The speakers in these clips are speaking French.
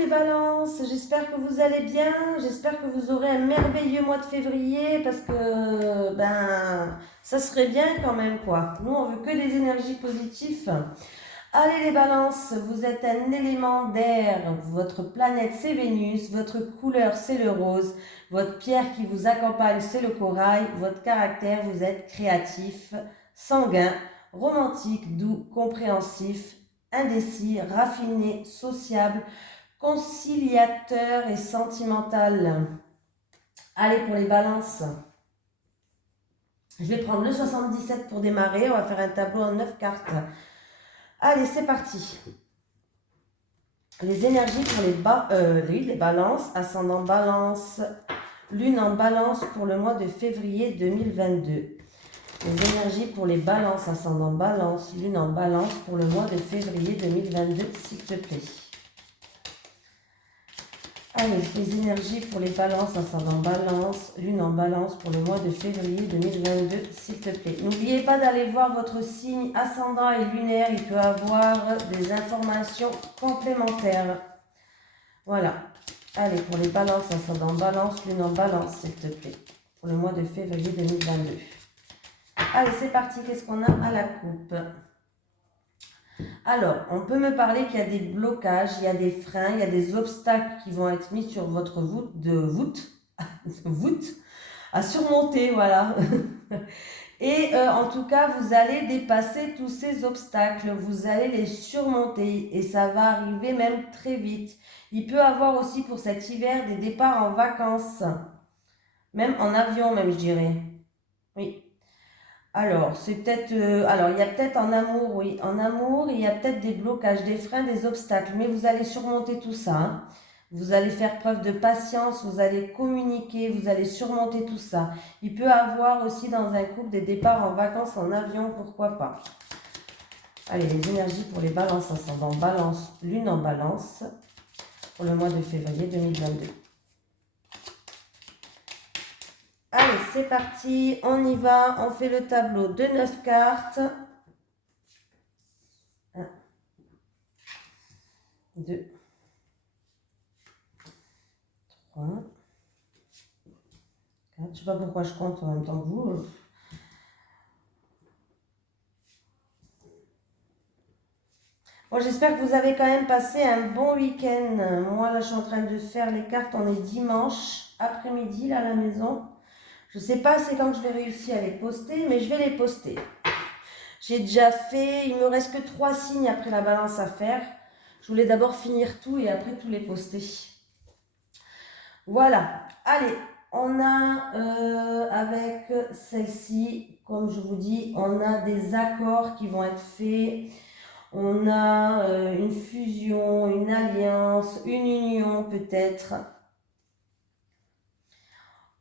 les balances, j'espère que vous allez bien, j'espère que vous aurez un merveilleux mois de février parce que ça serait bien quand même quoi. Nous on veut que des énergies positives. Allez les balances, vous êtes un élément d'air, votre planète c'est Vénus, votre couleur c'est le rose, votre pierre qui vous accompagne c'est le corail, votre caractère vous êtes créatif, sanguin, romantique, doux, compréhensif, indécis, raffiné, sociable, conciliateur et sentimental. Allez pour les balances. Je vais prendre le 77 pour démarrer. On va faire un tableau en 9 cartes. Allez, c'est parti. Les énergies pour les balances. Ascendant balance. Lune en balance pour le mois de février 2022. Les énergies pour les balances. Ascendant balance. Lune en balance pour le mois de février 2022, s'il te plaît. Allez, les énergies pour les balances, ascendant balance, lune en balance pour le mois de février 2022, s'il te plaît. N'oubliez pas d'aller voir votre signe ascendant et lunaire, il peut avoir des informations complémentaires. Voilà. Allez, pour les balances, ascendant balance, lune en balance, s'il te plaît, pour le mois de février 2022. Allez, c'est parti, qu'est-ce qu'on a à la coupe ? Alors, on peut me parler qu'il y a des blocages, il y a des freins, il y a des obstacles qui vont être mis sur votre voûte à surmonter, voilà. Et en tout cas, vous allez dépasser tous ces obstacles, vous allez les surmonter et ça va arriver même très vite. Il peut y avoir aussi pour cet hiver des départs en vacances, même en avion même, je dirais. Oui. Alors, c'est peut-être. Alors, il y a peut-être en amour, oui. En amour, il y a peut-être des blocages, des freins, des obstacles. Mais vous allez surmonter tout ça. Hein. Vous allez faire preuve de patience, vous allez communiquer, vous allez surmonter tout ça. Il peut y avoir aussi dans un couple des départs en vacances en avion, pourquoi pas. Allez, les énergies pour les balances ascendant balance, lune en balance, pour le mois de février 2022. Allez, c'est parti, on y va, on fait le tableau de 9 cartes. 1, 2, 3, 4. Je ne sais pas pourquoi je compte en même temps que vous. Bon, j'espère que vous avez quand même passé un bon week-end. Moi, là, je suis en train de faire les cartes. On est dimanche après-midi, là, à la maison. Je ne sais pas c'est quand je vais réussir à les poster, mais je vais les poster. J'ai déjà fait, il me reste que 3 signes après la balance à faire. Je voulais d'abord finir tout et après tout les poster. Voilà. Allez, on a avec celle-ci, comme je vous dis, on a des accords qui vont être faits. On a une fusion, une alliance, une union peut-être.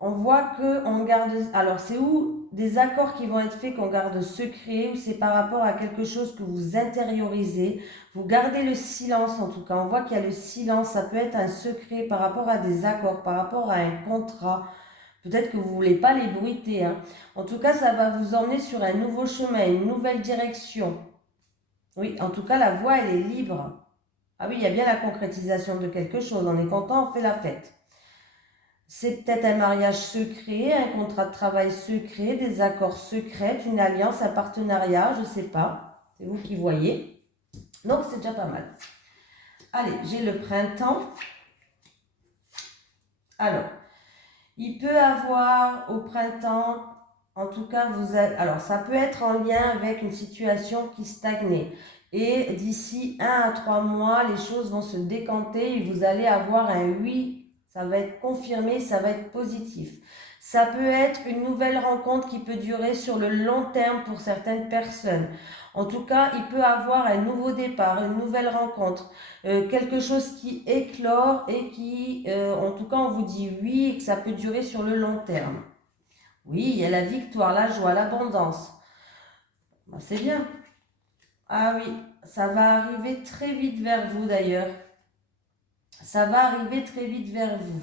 On voit qu'on garde... Alors, c'est où des accords qui vont être faits qu'on garde secret ou c'est par rapport à quelque chose que vous intériorisez. Vous gardez le silence en tout cas. On voit qu'il y a le silence. Ça peut être un secret par rapport à des accords, par rapport à un contrat. Peut-être que vous ne voulez pas les bruiter. Hein. En tout cas, ça va vous emmener sur un nouveau chemin, une nouvelle direction. Oui, en tout cas, la voie, elle est libre. Ah oui, il y a bien la concrétisation de quelque chose. On est content, on fait la fête. C'est peut-être un mariage secret, un contrat de travail secret, des accords secrets, une alliance, un partenariat, je ne sais pas. C'est vous qui voyez. Donc, c'est déjà pas mal. Allez, j'ai le printemps. Alors, il peut avoir au printemps, en tout cas, alors ça peut être en lien avec une situation qui stagnait. Et d'ici 1 à 3 mois, les choses vont se décanter et vous allez avoir un oui. Ça va être confirmé, ça va être positif. Ça peut être une nouvelle rencontre qui peut durer sur le long terme pour certaines personnes. En tout cas, il peut avoir un nouveau départ, une nouvelle rencontre, quelque chose qui éclore et qui, en tout cas, on vous dit oui et que ça peut durer sur le long terme. Oui, il y a la victoire, la joie, l'abondance. Ben, c'est bien. Ah oui, ça va arriver très vite vers vous d'ailleurs. Ça va arriver très vite vers vous.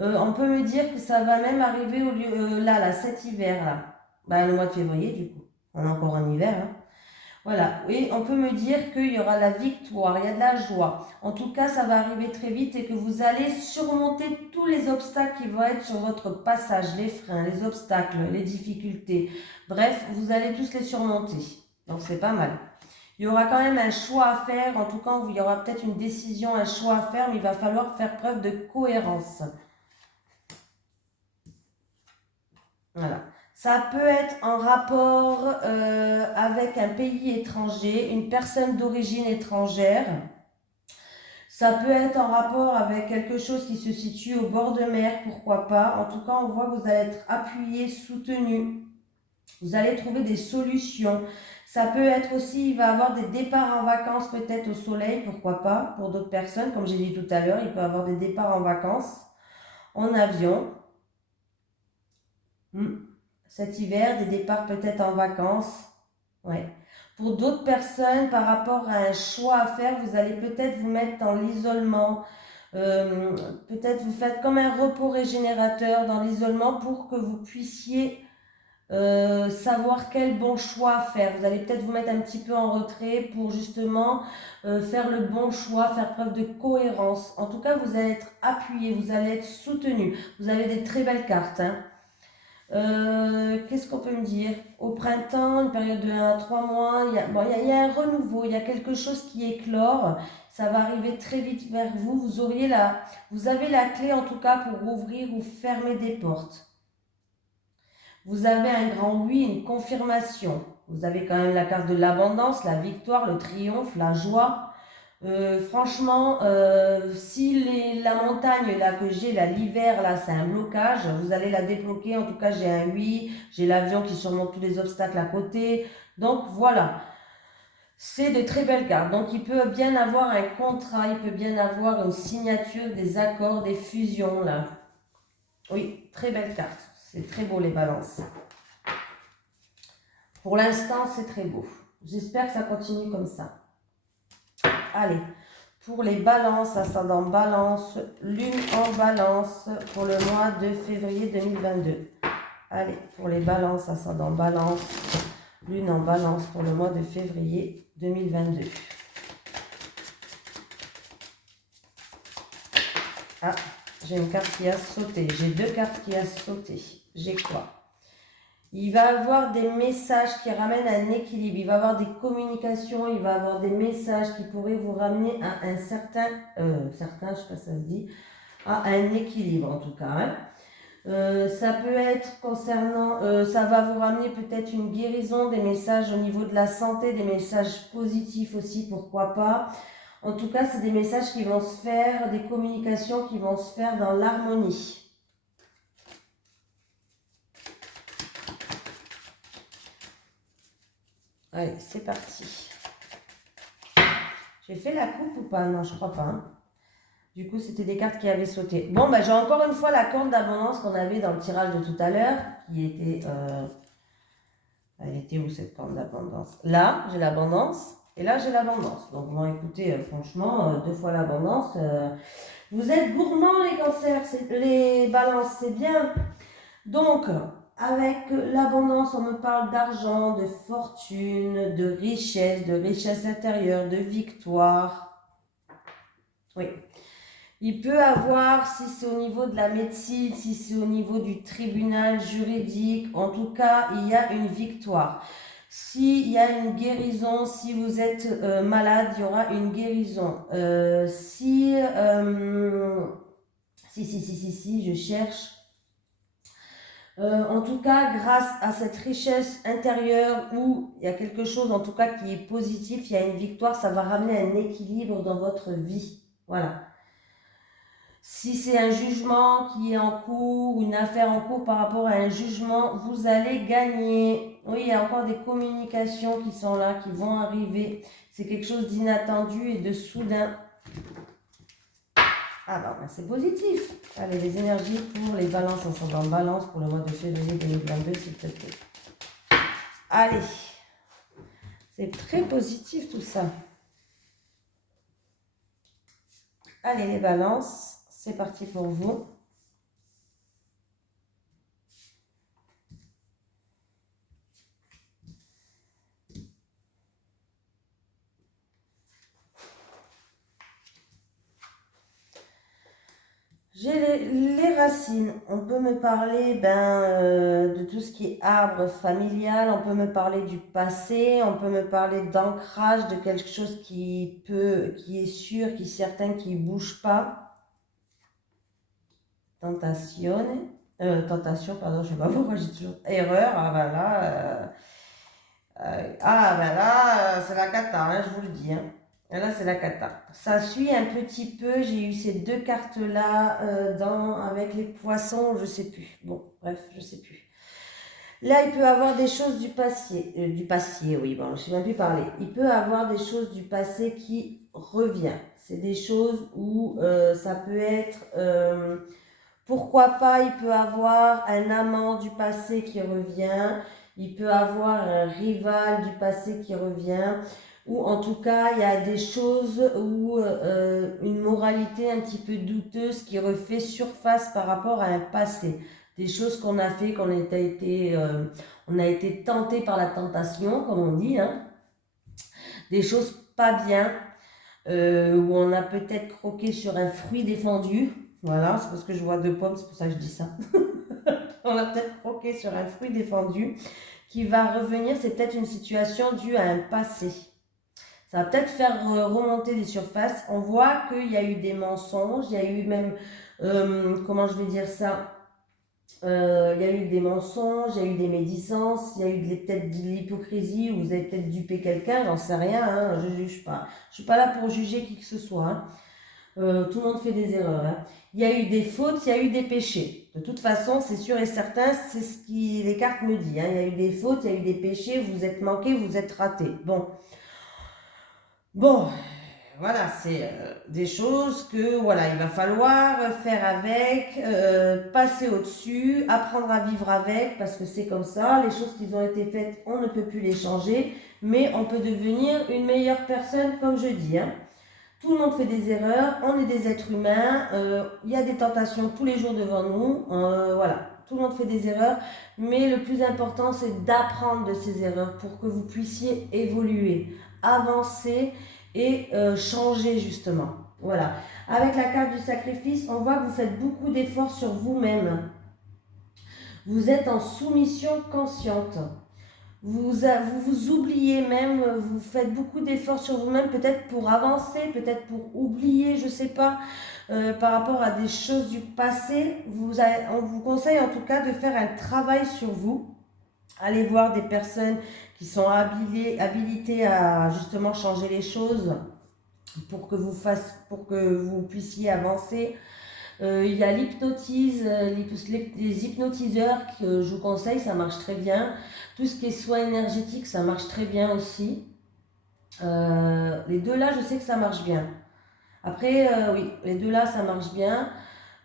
On peut me dire que ça va même arriver au lieu, là, cet hiver, là. Ben, le mois de février, du coup. On est encore en hiver. Hein. Voilà, et on peut me dire qu'il y aura la victoire, il y a de la joie. En tout cas, ça va arriver très vite et que vous allez surmonter tous les obstacles qui vont être sur votre passage, les freins, les obstacles, les difficultés. Bref, vous allez tous les surmonter. Donc c'est pas mal. Il y aura quand même un choix à faire, en tout cas, il y aura peut-être une décision, un choix à faire, mais il va falloir faire preuve de cohérence. Voilà. Ça peut être en rapport avec un pays étranger, une personne d'origine étrangère. Ça peut être en rapport avec quelque chose qui se situe au bord de mer, pourquoi pas. En tout cas, on voit que vous allez être appuyé, soutenu. Vous allez trouver des solutions. Ça peut être aussi, il va y avoir des départs en vacances peut-être au soleil, pourquoi pas. Pour d'autres personnes, comme j'ai dit tout à l'heure, il peut y avoir des départs en vacances en avion. Cet hiver, des départs peut-être en vacances. Ouais. Pour d'autres personnes, par rapport à un choix à faire, vous allez peut-être vous mettre dans l'isolement. Euh, Peut-être vous faites comme un repos régénérateur dans l'isolement pour que vous puissiez savoir quel bon choix faire. Vous allez peut-être vous mettre un petit peu en retrait pour justement faire le bon choix, faire preuve de cohérence. En tout cas, vous allez être appuyé, vous allez être soutenu. Vous avez des très belles cartes, hein. Qu'est-ce qu'on peut me dire? Au printemps, une période de 1 à 3 mois, il y a un renouveau, il y a quelque chose qui éclore. Ça va arriver très vite vers vous. Vous avez la clé en tout cas pour ouvrir ou fermer des portes. Vous avez un grand oui, une confirmation. Vous avez quand même la carte de l'abondance, la victoire, le triomphe, la joie. Franchement, si la montagne là que j'ai, là, l'hiver, là, c'est un blocage, vous allez la débloquer. En tout cas, j'ai un oui, j'ai l'avion qui surmonte tous les obstacles à côté. Donc voilà, c'est de très belles cartes. Donc il peut bien avoir un contrat, il peut bien avoir une signature, des accords, des fusions là. Oui, très belle carte. C'est très beau les balances. Pour l'instant, c'est très beau. J'espère que ça continue comme ça. Allez, pour les balances, ascendant balance, lune en balance pour le mois de février 2022. Allez, pour les balances, ascendant balance, lune en balance pour le mois de février 2022. Ah, j'ai une carte qui a sauté. J'ai deux cartes qui a sauté. J'ai quoi? Il va avoir des messages qui ramènent un équilibre. Il va avoir des communications, il va avoir des messages qui pourraient vous ramener à un certain, je sais pas si ça se dit, à un équilibre en tout cas, hein. Ça peut être concernant, ça va vous ramener peut-être une guérison, des messages au niveau de la santé, des messages positifs aussi, pourquoi pas. En tout cas, c'est des messages qui vont se faire, des communications qui vont se faire dans l'harmonie. Allez, c'est parti. J'ai fait la coupe ou pas? Non, je crois pas, hein. Du coup, c'était des cartes qui avaient sauté. Bon, bah, j'ai encore une fois la corde d'abondance qu'on avait dans le tirage de tout à l'heure, qui était... elle était où cette corde d'abondance? Là, j'ai l'abondance, et là, j'ai l'abondance. Donc, bon, écoutez, franchement, deux fois l'abondance. Vous êtes gourmands, les cancers, les balances, c'est bien. Donc, avec l'abondance, on me parle d'argent, de fortune, de richesse intérieure, de victoire. Oui. Il peut avoir, si c'est au niveau de la médecine, si c'est au niveau du tribunal juridique, en tout cas, il y a une victoire. S'il y a une guérison, si vous êtes malade, il y aura une guérison. Si, je cherche. En tout cas, grâce à cette richesse intérieure où il y a quelque chose en tout cas qui est positif, il y a une victoire, ça va ramener un équilibre dans votre vie. Voilà. Si c'est un jugement qui est en cours, une affaire en cours par rapport à un jugement, vous allez gagner. Oui, il y a encore des communications qui sont là, qui vont arriver. C'est quelque chose d'inattendu et de soudain. Ah ben, c'est positif. Allez, les énergies pour les balances, ensemble en balance pour le mois de février 2022, s'il te plaît. Allez, c'est très positif tout ça. Allez, les balances, c'est parti pour vous. J'ai les racines. On peut me parler de tout ce qui est arbre familial, on peut me parler du passé, on peut me parler d'ancrage, de quelque chose qui est sûr, qui est certain, qui ne bouge pas. Tentation, pardon, je sais pas pourquoi j'ai toujours erreur. Ah ben là, c'est la cata, hein, je vous le dis. Hein. Et là, c'est la cata. Ça suit un petit peu. J'ai eu ces deux cartes-là avec les poissons, je sais plus. Bon, bref, je sais plus. Là, il peut avoir des choses du passé, oui, bon, je ne sais même plus parler. Il peut avoir des choses du passé qui reviennent. C'est des choses où ça peut être, pourquoi pas, il peut avoir un amant du passé qui revient, il peut avoir un rival du passé qui revient, ou en tout cas, il y a des choses où une moralité un petit peu douteuse qui refait surface par rapport à un passé. Des choses qu'on a fait, on a été tenté par la tentation, comme on dit, hein. Des choses pas bien, où on a peut-être croqué sur un fruit défendu. Voilà, c'est parce que je vois deux pommes, c'est pour ça que je dis ça. On a peut-être croqué sur un fruit défendu qui va revenir. C'est peut-être une situation due à un passé. Ça va peut-être faire remonter des surfaces. On voit qu'il y a eu des mensonges, il y a eu même, comment je vais dire ça, il y a eu des mensonges, il y a eu des médisances, il y a eu peut-être de l'hypocrisie, ou vous avez peut-être dupé quelqu'un, j'en sais rien, hein, je ne juge pas. Je ne suis pas là pour juger qui que ce soit. Hein. Tout le monde fait des erreurs. Hein. Il y a eu des fautes, il y a eu des péchés. De toute façon, c'est sûr et certain, c'est ce qui les cartes me disent. Hein. Il y a eu des fautes, il y a eu des péchés, vous êtes manqué, vous êtes raté. Bon, voilà, c'est des choses que voilà, il va falloir faire avec, passer au-dessus, apprendre à vivre avec, parce que c'est comme ça, les choses qui ont été faites, on ne peut plus les changer, mais on peut devenir une meilleure personne, comme je dis. Hein. Tout le monde fait des erreurs, on est des êtres humains, il y a des tentations tous les jours devant nous, voilà, tout le monde fait des erreurs, mais le plus important c'est d'apprendre de ces erreurs pour que vous puissiez évoluer, avancer et changer justement. Voilà. Avec la carte du sacrifice, on voit que vous faites beaucoup d'efforts sur vous-même. Vous êtes en soumission consciente. Vous oubliez même, vous faites beaucoup d'efforts sur vous-même, peut-être pour avancer, peut-être pour oublier, je ne sais pas, par rapport à des choses du passé. On vous conseille en tout cas de faire un travail sur vous. Allez voir des personnes qui sont habilitées à justement changer les choses pour que vous puissiez avancer. Il y a l'hypnotise, les hypnotiseurs que je vous conseille, ça marche très bien. Tout ce qui est soins énergétiques, ça marche très bien aussi. Les deux là, je sais que ça marche bien. Après, oui, les deux là, ça marche bien.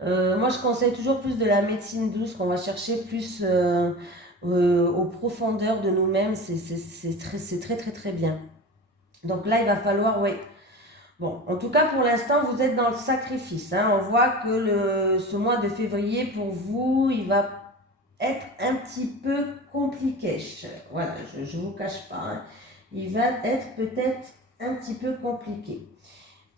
Moi, je conseille toujours plus de la médecine douce, qu'on va chercher plus aux profondeurs de nous-mêmes. C'est très, très, très bien. Donc là, il va falloir, oui. Bon, en tout cas, pour l'instant, vous êtes dans le sacrifice. Hein. On voit que ce mois de février, pour vous, il va être un petit peu compliqué. Voilà, je ne vous cache pas. Hein. Il va être peut-être un petit peu compliqué.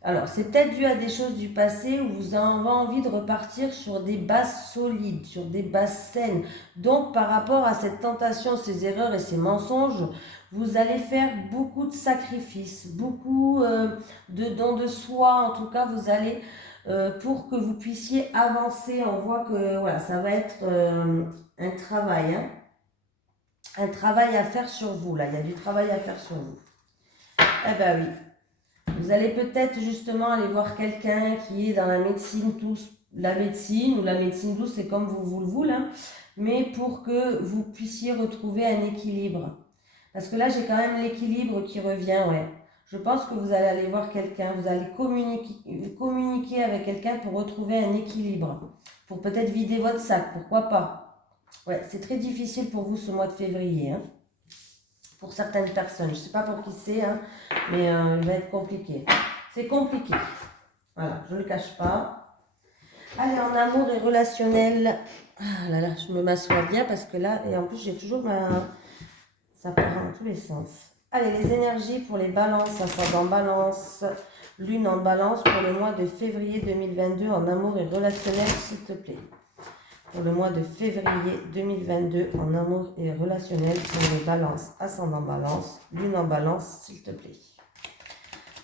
Alors, c'est peut-être dû à des choses du passé où vous avez envie de repartir sur des bases solides, sur des bases saines. Donc, par rapport à cette tentation, ces erreurs et ces mensonges, vous allez faire beaucoup de sacrifices, beaucoup de dons de soi. En tout cas, vous allez, pour que vous puissiez avancer, on voit que voilà, ça va être un travail. Hein, un travail à faire sur vous. Là, il y a du travail à faire sur vous. Eh bien oui. Vous allez peut-être justement aller voir quelqu'un qui est dans la médecine douce, la médecine ou la médecine douce, c'est comme vous le voulez, hein, mais pour que vous puissiez retrouver un équilibre. Parce que là, j'ai quand même l'équilibre qui revient, ouais. Je pense que vous allez aller voir quelqu'un, vous allez communiquer avec quelqu'un pour retrouver un équilibre, pour peut-être vider votre sac, pourquoi pas. Ouais, c'est très difficile pour vous ce mois de février, hein. Pour certaines personnes. Je ne sais pas pour qui c'est, hein, mais il va être compliqué. C'est compliqué. Voilà, je ne le cache pas. Allez, en amour et relationnel. Ah là là, je me m'assois bien parce que là, et en plus j'ai toujours ça part dans tous les sens. Allez, les énergies pour les balances, ça sort dans balance. Lune en balance pour le mois de février 2022 en amour et relationnel, s'il te plaît. Pour le mois de février 2022 en amour et relationnel pour les balances, ascendant balance, lune en balance, s'il te plaît.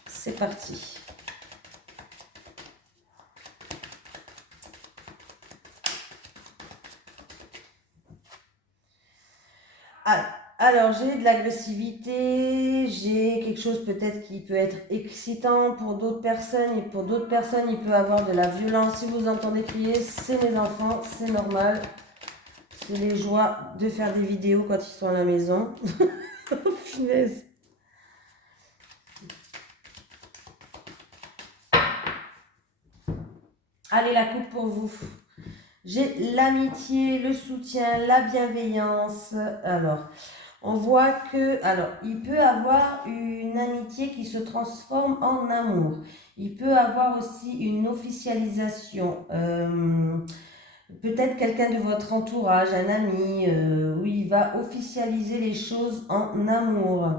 C'est parti. Alors, j'ai de l'agressivité, j'ai quelque chose peut-être qui peut être excitant pour d'autres personnes, et pour d'autres personnes, il peut avoir de la violence. Si vous entendez crier, c'est mes enfants, c'est normal. C'est les joies de faire des vidéos quand ils sont à la maison. Finesse. Allez, la coupe pour vous. J'ai l'amitié, le soutien, la bienveillance. Alors, on voit que, il peut avoir une amitié qui se transforme en amour. Il peut avoir aussi une officialisation. Peut-être quelqu'un de votre entourage, un ami, où il va officialiser les choses en amour.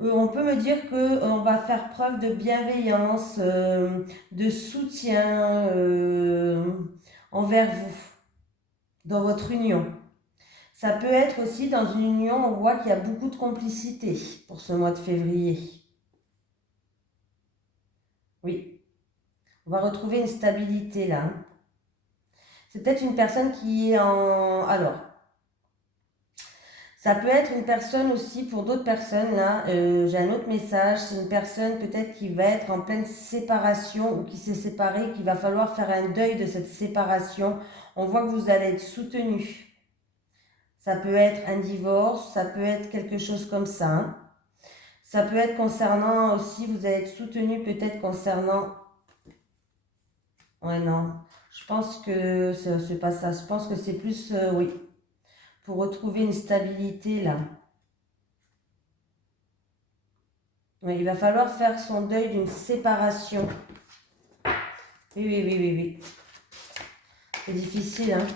On peut me dire qu'on va faire preuve de bienveillance, de soutien envers vous, dans votre union. Ça peut être aussi dans une union, on voit qu'il y a beaucoup de complicité pour ce mois de février. Oui, on va retrouver une stabilité là. C'est peut-être une personne qui est en... Alors, ça peut être une personne aussi, pour d'autres personnes, là, j'ai un autre message, c'est une personne peut-être qui va être en pleine séparation ou qui s'est séparée, qu'il va falloir faire un deuil de cette séparation. On voit que vous allez être soutenu. Ça peut être un divorce, ça peut être quelque chose comme ça. Hein. Ça peut être concernant aussi, vous allez être soutenu peut-être concernant... Ouais, non, je pense que c'est pas ça, je pense que c'est plus, oui, pour retrouver une stabilité là. Oui, il va falloir faire son deuil d'une séparation. Oui, oui, oui, oui, oui. C'est difficile, hein.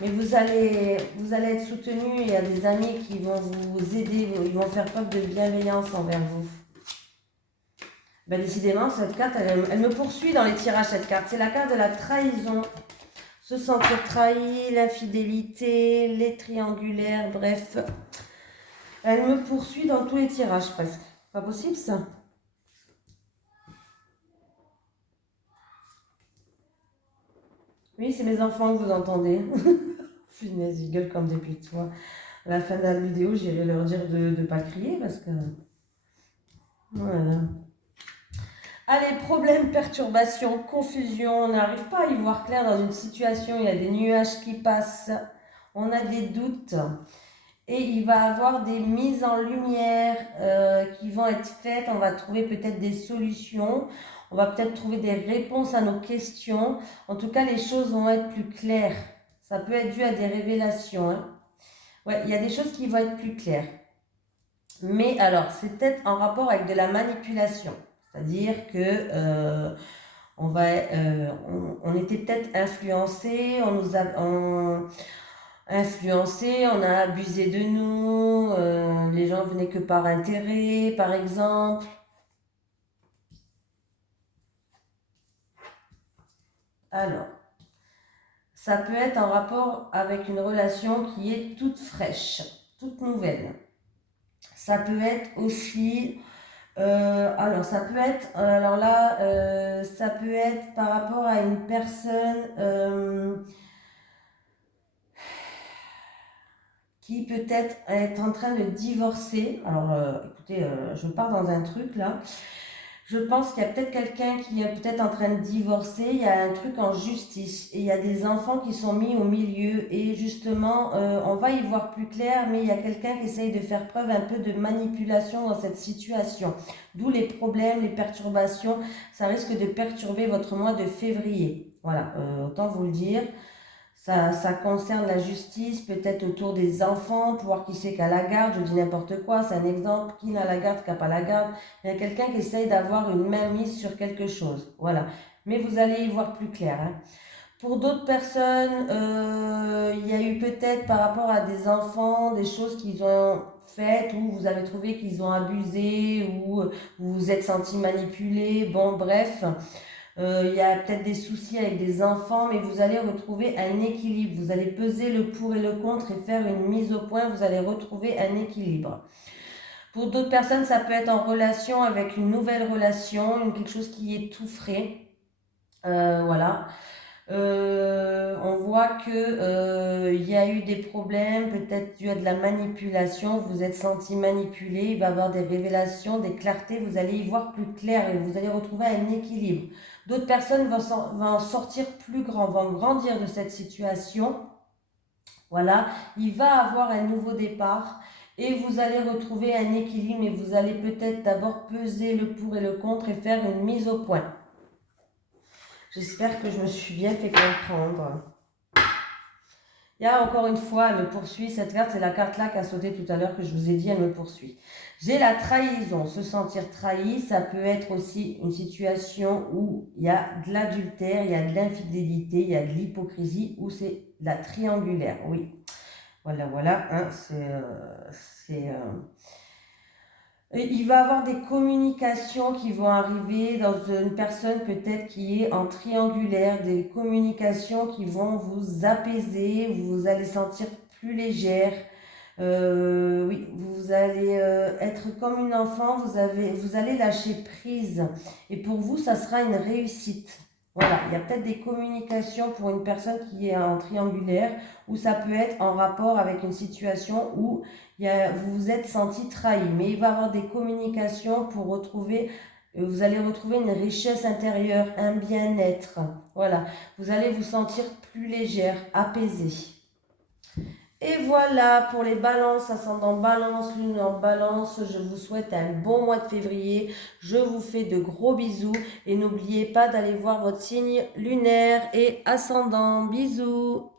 Mais vous allez être soutenu, il y a des amis qui vont vous aider, ils vont faire preuve de bienveillance envers vous. Ben, décidément, cette carte, elle me poursuit dans les tirages, cette carte. C'est la carte de la trahison. Se sentir trahi, l'infidélité, les triangulaires, bref. Elle me poursuit dans tous les tirages, presque. Pas possible, ça? Oui, c'est mes enfants que vous entendez. Punaise, ils gueulent comme des pitois. À la fin de la vidéo, j'irai leur dire de ne pas crier parce que... Voilà. Allez, problème, perturbation, confusion, on n'arrive pas à y voir clair dans une situation, il y a des nuages qui passent, on a des doutes et il va y avoir des mises en lumière qui vont être faites, on va trouver peut-être des solutions, on va peut-être trouver des réponses à nos questions, en tout cas les choses vont être plus claires, ça peut être dû à des révélations. Hein. Ouais, il y a des choses qui vont être plus claires. Mais alors, c'est peut-être en rapport avec de la manipulation. C'est-à-dire que on était peut-être influencé, on nous a influencé, on a abusé de nous, les gens venaient que par intérêt, par exemple. Alors, ça peut être en rapport avec une relation qui est toute fraîche, toute nouvelle. Ça peut être aussi... alors ça peut être, alors là, ça peut être par rapport à une personne qui peut-être est en train de divorcer. Alors écoutez, je pars dans un truc là. Je pense qu'il y a peut-être quelqu'un qui est peut-être en train de divorcer, il y a un truc en justice et il y a des enfants qui sont mis au milieu et justement on va y voir plus clair mais il y a quelqu'un qui essaye de faire preuve un peu de manipulation dans cette situation. D'où les problèmes, les perturbations, ça risque de perturber votre mois de février. Voilà, autant vous le dire. Ça concerne la justice, peut-être autour des enfants, pour voir qui c'est qui a la garde, je dis n'importe quoi, c'est un exemple, qui n'a la garde, qui n'a pas la garde. Il y a quelqu'un qui essaye d'avoir une main mise sur quelque chose, voilà. Mais vous allez y voir plus clair. Hein. Pour d'autres personnes, il y a eu peut-être par rapport à des enfants, des choses qu'ils ont faites ou vous avez trouvé qu'ils ont abusé ou vous vous êtes senti manipulé. Bon, bref, il y a peut-être des soucis avec des enfants, mais vous allez retrouver un équilibre. Vous allez peser le pour et le contre et faire une mise au point. Vous allez retrouver un équilibre. Pour d'autres personnes, ça peut être en relation avec une nouvelle relation, quelque chose qui est tout frais. Voilà. On voit que il y a eu des problèmes, peut-être dû à de la manipulation, vous vous êtes senti manipulé, il va y avoir des révélations, des clartés, vous allez y voir plus clair et vous allez retrouver un équilibre. D'autres personnes vont en sortir plus grand, vont grandir de cette situation. Voilà, il va avoir un nouveau départ et vous allez retrouver un équilibre, mais vous allez peut-être d'abord peser le pour et le contre et faire une mise au point. J'espère que je me suis bien fait comprendre. Il y a encore une fois, elle me poursuit. Cette carte, c'est la carte là qui a sauté tout à l'heure que je vous ai dit, elle me poursuit. J'ai la trahison. Se sentir trahi, ça peut être aussi une situation où il y a de l'adultère, il y a de l'infidélité, il y a de l'hypocrisie, ou c'est la triangulaire. Oui, voilà. Hein, il va y avoir des communications qui vont arriver dans une personne peut-être qui est en triangulaire, des communications qui vont vous apaiser, vous allez sentir plus légère. Oui, vous allez être comme une enfant, vous allez lâcher prise. Et pour vous, ça sera une réussite. Voilà, il y a peut-être des communications pour une personne qui est en triangulaire, ou ça peut être en rapport avec une situation où vous vous êtes senti trahi. Mais il va y avoir des communications pour retrouver, vous allez retrouver une richesse intérieure, un bien-être. Voilà, vous allez vous sentir plus légère, apaisée. Et voilà pour les balances, ascendant balance, lune en balance. Je vous souhaite un bon mois de février. Je vous fais de gros bisous et n'oubliez pas d'aller voir votre signe lunaire et ascendant. Bisous.